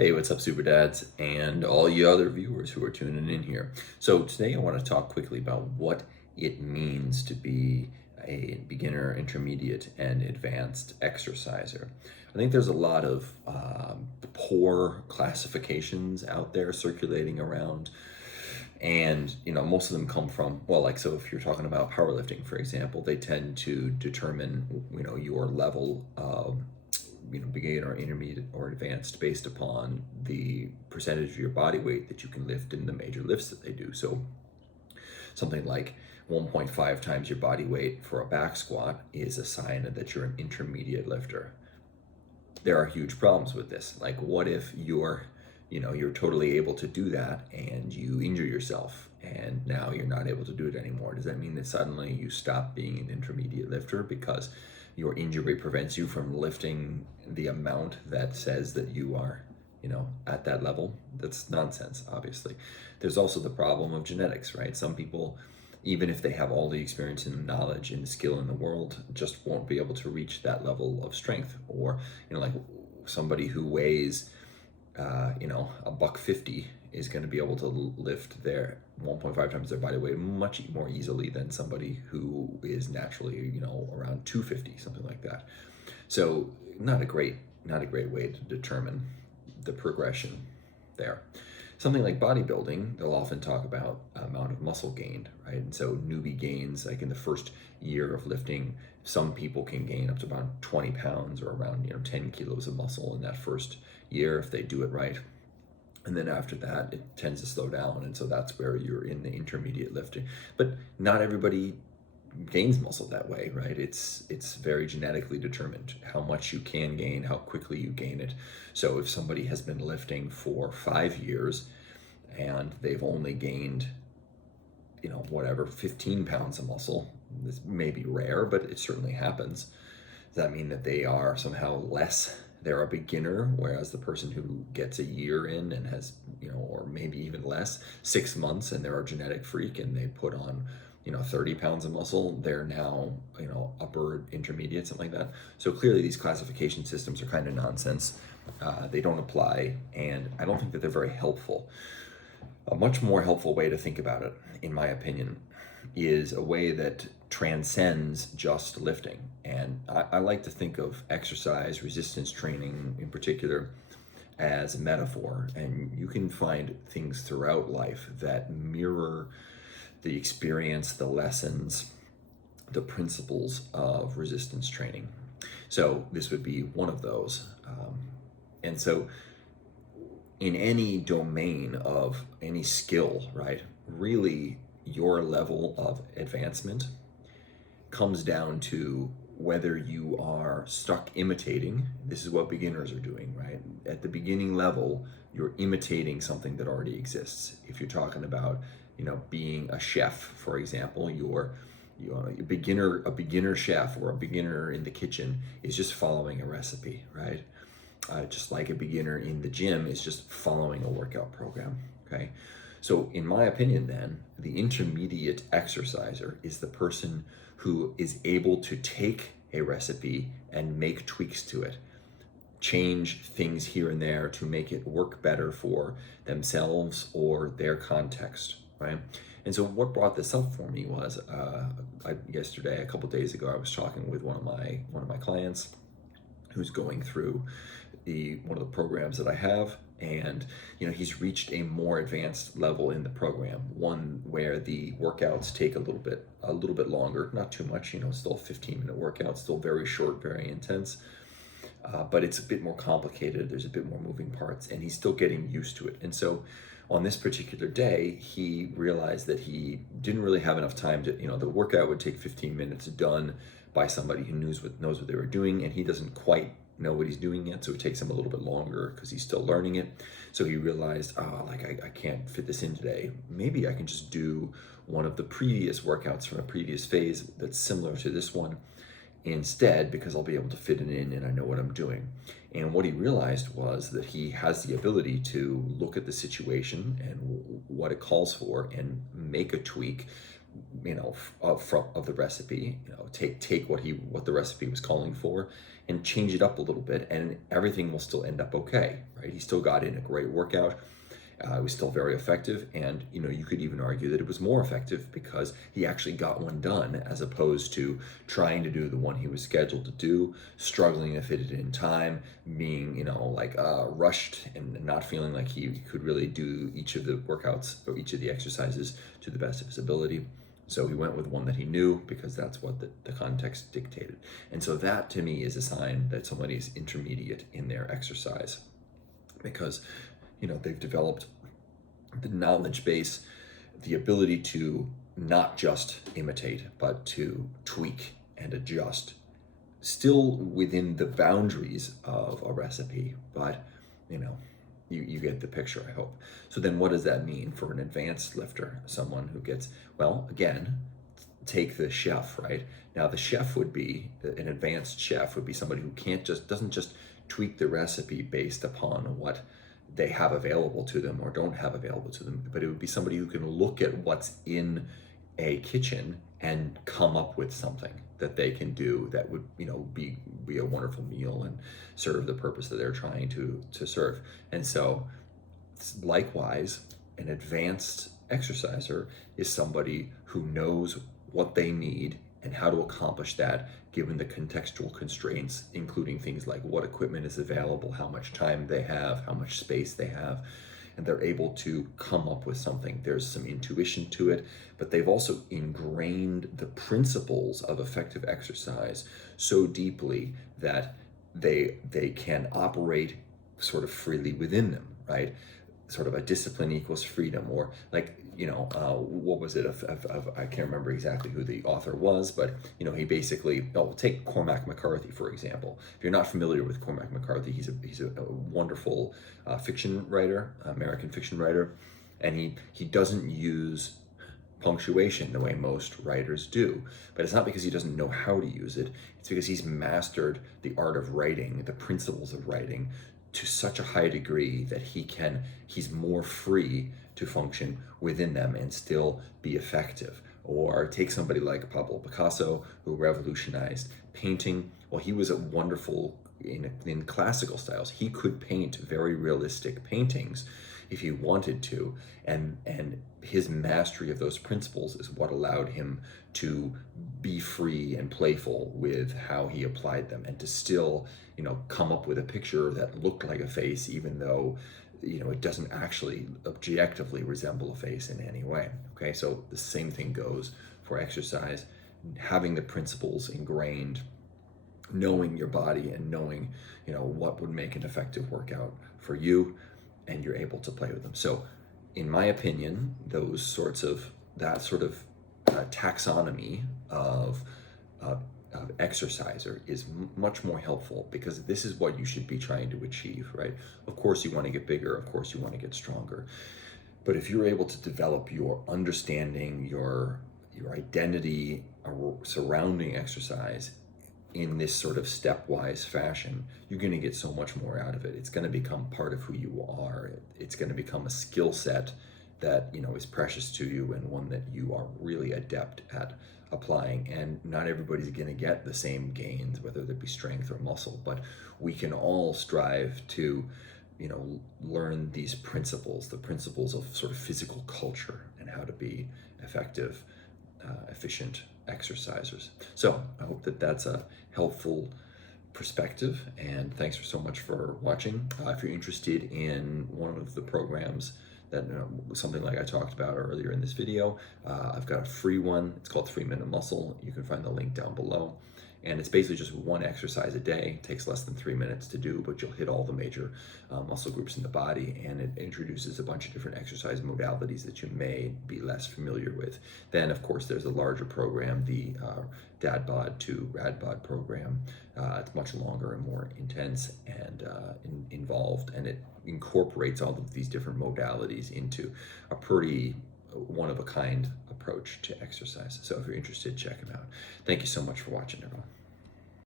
Hey, what's up, Superdads, and all you other viewers who are tuning in here. So today I want to talk quickly about what it means to be a beginner, intermediate, and advanced exerciser. I think there's a lot of poor classifications out there circulating around, and most of them come from, well, like, so if you're talking about powerlifting, for example, they tend to determine your level of beginner, intermediate, or advanced based upon the percentage of your body weight that you can lift in the major lifts that they do. So something like 1.5 times your body weight for a back squat is a sign that you're an intermediate lifter. There are huge problems with this. Like, what if you're totally able to do that and you injure yourself and now you're not able to do it anymore? Does that mean that suddenly you stop being an intermediate lifter because your injury prevents you from lifting the amount that says that you are at that level? That's nonsense. Obviously, there's also the problem of genetics, right? Some people, even if they have all the experience and knowledge and skill in the world, just won't be able to reach that level of strength. Or like somebody who weighs a buck 50 is going to be able to lift their 1.5 times their body weight much more easily than somebody who is naturally around 250, something like that. So not a great way to determine the progression there. Something like bodybuilding, they'll often talk about amount of muscle gained, right? And so newbie gains, like in the first year of lifting, some people can gain up to about 20 pounds or around 10 kilos of muscle in that first year if they do it right. And then after that, it tends to slow down. And so that's where you're in the intermediate lifting. But not everybody gains muscle that way, right? It's very genetically determined how much you can gain, how quickly you gain it. So if somebody has been lifting for 5 years and they've only gained 15 pounds of muscle, this may be rare, but it certainly happens. Does that mean that they are somehow they're a beginner, whereas the person who gets a year in and has or maybe even less, 6 months, and they're a genetic freak and they put on 30 pounds of muscle, they're now upper intermediate, something like that? So clearly these classification systems are kind of nonsense. They don't apply, and I don't think that they're very helpful. A much more helpful way to think about it, in my opinion, is a way that transcends just lifting. And I like to think of exercise, resistance training in particular, as a metaphor. And you can find things throughout life that mirror the experience, the lessons, the principles of resistance training. So this would be one of those. And so in any domain of any skill, right, really your level of advancement comes down to whether you are stuck imitating. This is what beginners are doing, right? At the beginning level, you're imitating something that already exists. If you're talking about being a chef, for example, you're a beginner chef or a beginner in the kitchen is just following a recipe, right? Just like a beginner in the gym is just following a workout program, okay? So in my opinion then, the intermediate exerciser is the person who is able to take a recipe and make tweaks to it, change things here and there to make it work better for themselves or their context, right? And so what brought this up for me was yesterday, a couple days ago, I was talking with one of my clients who's going through one of the programs that I have, and he's reached a more advanced level in the program, one where the workouts take a little bit longer, not too much, still a 15-minute workout, still very short, very intense, but it's a bit more complicated. There's a bit more moving parts, and he's still getting used to it. And so on this particular day, he realized that he didn't really have enough time to, the workout would take 15 minutes done by somebody who knows what they were doing, and he doesn't quite know what he's doing yet, so it takes him a little bit longer because he's still learning it. So he realized, I can't fit this in today. Maybe I can just do one of the previous workouts from a previous phase that's similar to this one instead, because I'll be able to fit it in and I know what I'm doing. And what he realized was that he has the ability to look at the situation and what it calls for and make a tweak of the recipe, take what the recipe was calling for and change it up a little bit, and everything will still end up okay, right? He still got in a great workout. It was still very effective, and you could even argue that it was more effective because he actually got one done, as opposed to trying to do the one he was scheduled to do, struggling to fit it in time, being rushed and not feeling like he could really do each of the workouts or each of the exercises to the best of his ability. So he went with one that he knew because that's what the context dictated. And so that to me is a sign that somebody is intermediate in their exercise, because they've developed the knowledge base, the ability to not just imitate, but to tweak and adjust, still within the boundaries of a recipe. But you get the picture, I hope. So then what does that mean for an advanced lifter? Someone who gets, well, again, take the chef, right? Now the chef would be, an advanced chef would be somebody who doesn't just tweak the recipe based upon what they have available to them or don't have available to them, but it would be somebody who can look at what's in a kitchen and come up with something that they can do that would be a wonderful meal and serve the purpose that they're trying to serve. And so likewise, an advanced exerciser is somebody who knows what they need and how to accomplish that given the contextual constraints, including things like what equipment is available, how much time they have, how much space they have, and they're able to come up with something. There's some intuition to it, but they've also ingrained the principles of effective exercise so deeply that they can operate sort of freely within them, right? Sort of a discipline equals freedom, or what was it? I can't remember exactly who the author was, but he basically, take Cormac McCarthy for example. If you're not familiar with Cormac McCarthy, he's a wonderful fiction writer, American fiction writer, and he doesn't use punctuation the way most writers do. But it's not because he doesn't know how to use it. It's because he's mastered the art of writing, the principles of writing, to such a high degree that he's more free to function within them and still be effective. Or take somebody like Pablo Picasso, who revolutionized painting. Well, he was a wonderful in classical styles. He could paint very realistic paintings if he wanted to, and his mastery of those principles is what allowed him to be free and playful with how he applied them, and to still come up with a picture that looked like a face, even though it doesn't actually objectively resemble a face in any way. Okay, so the same thing goes for exercise. Having the principles ingrained, knowing your body and knowing what would make an effective workout for you, and you're able to play with them. So in my opinion, that sort of taxonomy of exerciser is much more helpful, because this is what you should be trying to achieve, right? Of course you want to get bigger, of course you want to get stronger, but if you're able to develop your understanding, your identity surrounding exercise in this sort of stepwise fashion, you're going to get so much more out of it. It's going to become part of who you are. It's going to become a skill set that is precious to you, and one that you are really adept at applying. And not everybody's going to get the same gains, whether they be strength or muscle, but we can all strive to learn these principles, the principles of sort of physical culture, and how to be effective, efficient exercisers. So I hope that that's a helpful perspective, and thanks so much for watching. If you're interested in one of the programs that something like I talked about earlier in this video, I've got a free one. It's called 3-Minute Muscle. You can find the link down below. And it's basically just one exercise a day. It takes less than 3 minutes to do, but you'll hit all the major muscle groups in the body, and it introduces a bunch of different exercise modalities that you may be less familiar with. Then, of course, there's a larger program, the DADBOD to RADBOD program. It's much longer and more intense and involved, and it incorporates all of these different modalities into a pretty one-of-a-kind approach to exercise. So if you're interested, check them out. Thank you so much for watching, everyone.